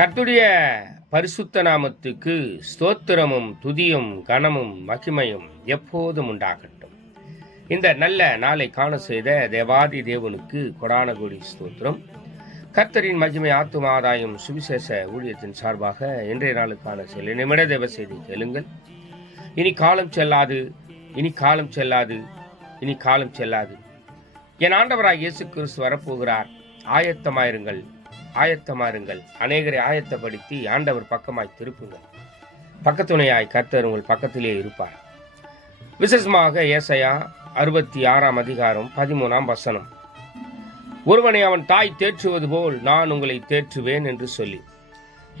கர்த்தருடைய பரிசுத்த நாமத்துக்கு ஸ்தோத்திரமும் துதியும் கனமும் மகிமையும் எப்போதும் உண்டாகட்டும். இந்த நல்ல நாளை காண செய்த தேவாதி தேவனுக்கு கொடான கோடி ஸ்தோத்திரம். கர்த்தரின் மகிமை ஆத்தும ஆதாயம் சுவிசேஷ ஊழியத்தின் சார்பாக இன்றைய நாளுக்கான சில நிமிட தேவ செய்தி கேளுங்கள். இனி காலம் செல்லாது, இனி காலம் செல்லாது, இனி காலம் செல்லாது. என் ஆண்டவராய் இயேசு கிறிஸ்து வரப்போகிறார். ஆயத்தமாயிருங்கள், ஆயத்தமாருங்கள். அநேகரை ஆயத்தப்படுத்தி ஆண்டவர் பக்கமாய் திருப்புங்கள். பக்கத்துணையாய் கர்த்தர் உங்கள் பக்கத்திலே இருப்பார். விசேஷமாக ஏசாயா 66 அதிகாரம் 13 வசனம். ஒருவனை அவன் தாய் தேற்றுவது போல் நான் உங்களை தேற்றுவேன் என்று சொல்லி.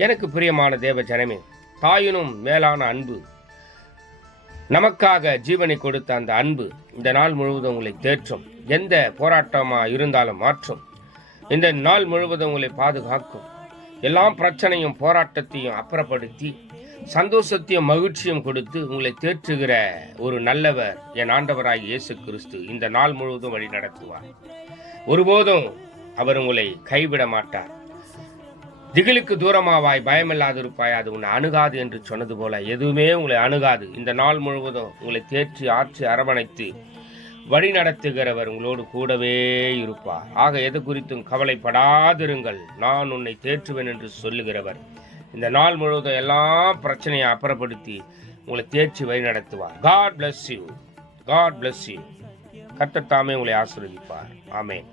எனக்கு பிரியமான தேவ ஜனமே, தாயினும் மேலான அன்பு, நமக்காக ஜீவனை கொடுத்த அந்த அன்பு இந்த நாள் முழுவதும் உங்களை தேற்றும். எந்த போராட்டமா இருந்தாலும் மாற்றும். இந்த நாள் முழுவதும் உங்களை பாதுகாக்கும். எல்லா பிரச்சனையும் போராட்டத்தையும் அப்புறப்படுத்தி சந்தோஷத்தையும் மகிழ்ச்சியும் கொடுத்து உங்களை தேற்றுகிற ஒரு நல்லவர் என் ஆண்டவராய் இயேசு கிறிஸ்து இந்த நாள் முழுவதும் வழி நடத்துவார். ஒருபோதும் அவர் உங்களை கைவிட மாட்டார். திகிலுக்கு தூரமாவாய், பயமில்லாதிருப்பாய், அது உன்னை அணுகாது என்று சொன்னது போல எதுவுமே உங்களை அணுகாது. இந்த நாள் முழுவதும் உங்களை தேற்றி ஆற்றி அரவணைத்து வழி நடத்துகிறவர் உங்களோடு கூடவே இருப்பார். ஆக எது குறித்தும் கவலைப்படாதிருங்கள், நான் உன்னை தேற்றுவேன் என்று சொல்லுகிறவர் இந்த நாள் முழுவதும் எல்லா பிரச்சனையை அப்புறப்படுத்தி உங்களை தேற்றி வழி நடத்துவார். God bless you. God bless you. கர்த்தர் தாமே உங்களை ஆசீர்வதிப்பார். ஆமென்.